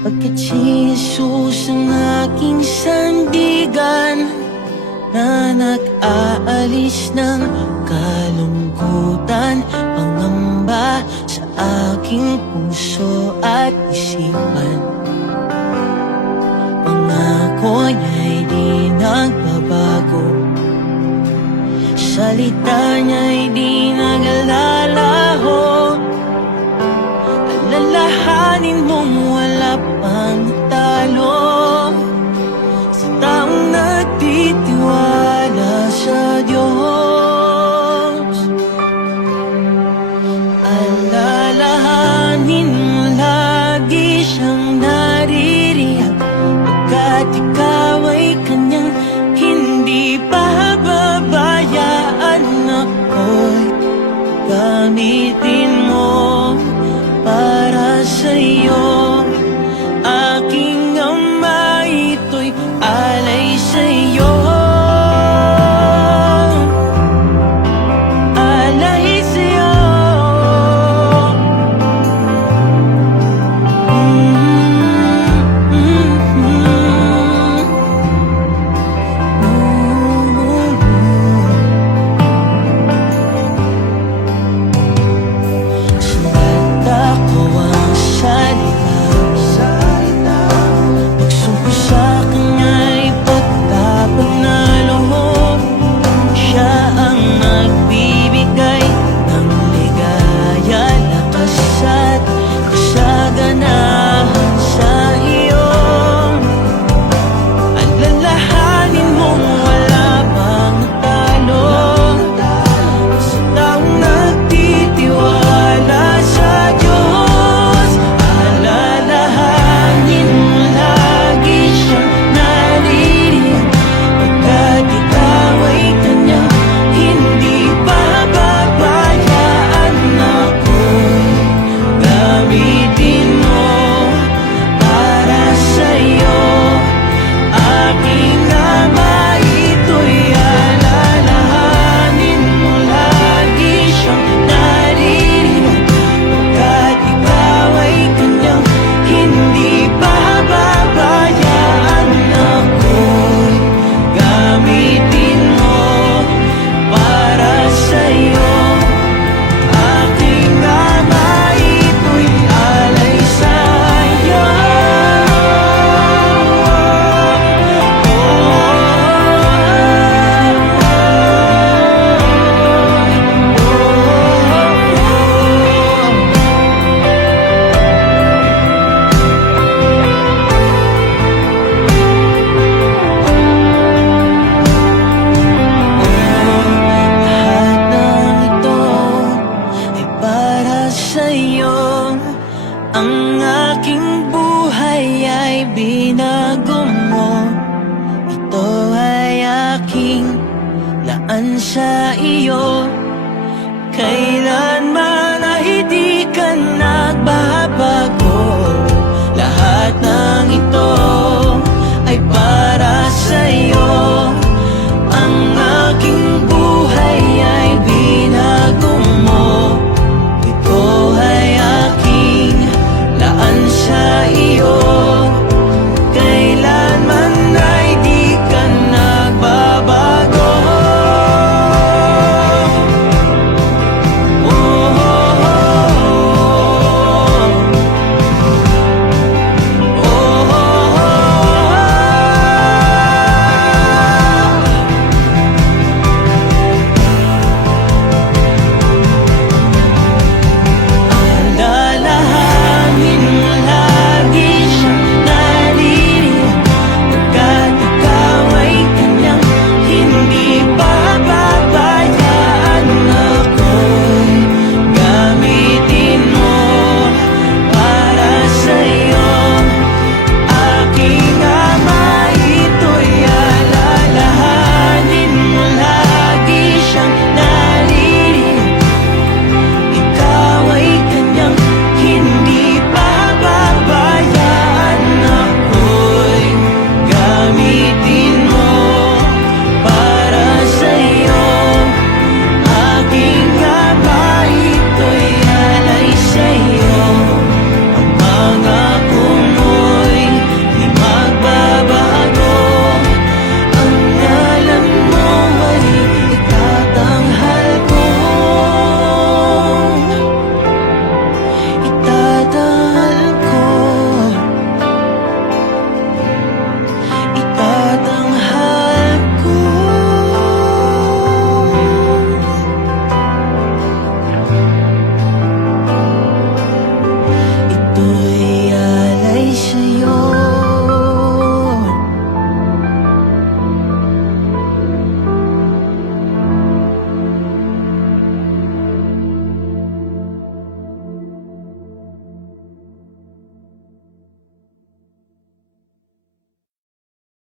Pagkat si Jesus ang aking sandigan, na nag-aalis ng kalungkutan, pangamba sa aking puso at isipan. Pangako niya'y di nagbabago, salita niya'y di naglalaho. Alalahanin mong wala pang talo sa taong nagtitiwala sa Diyos. Alalahanin mo lagi siyang naririyan, pagkat ikaw ay kanyang hindi pababayaan. Ako'y gamitin mo para sa'yo. Aking Ama, ito'y alay sa'yo. Alay sa'yo. Sundan ako ang salita, pagsumpo sa kanya'y pagtapag na loob. Siya ang nagbibigay ng ligaya, lakas at kasaganahan sa iyo. Alalahanin mong wala pang talo sa taong nagtitiwala sa Diyos. Alalahanin mo lagi siyang naririyan, pagkat ikaw ay kanyang hindi pababayaan. Ako'y gamitin mo para sa'yo. Aking Ama, ito'y alalahanin mo lagi siyang naririyan, pagkat ikaw ay kanyang hindi pababayaan. Ako'y gamitin mo para sa'yo. Aking Ama, ito'y alay sa'yo. Lahat ng ito ay para sa'yo. Ang aking buhay ay binago mo. Ito ay aking laan sa iyo. Kailan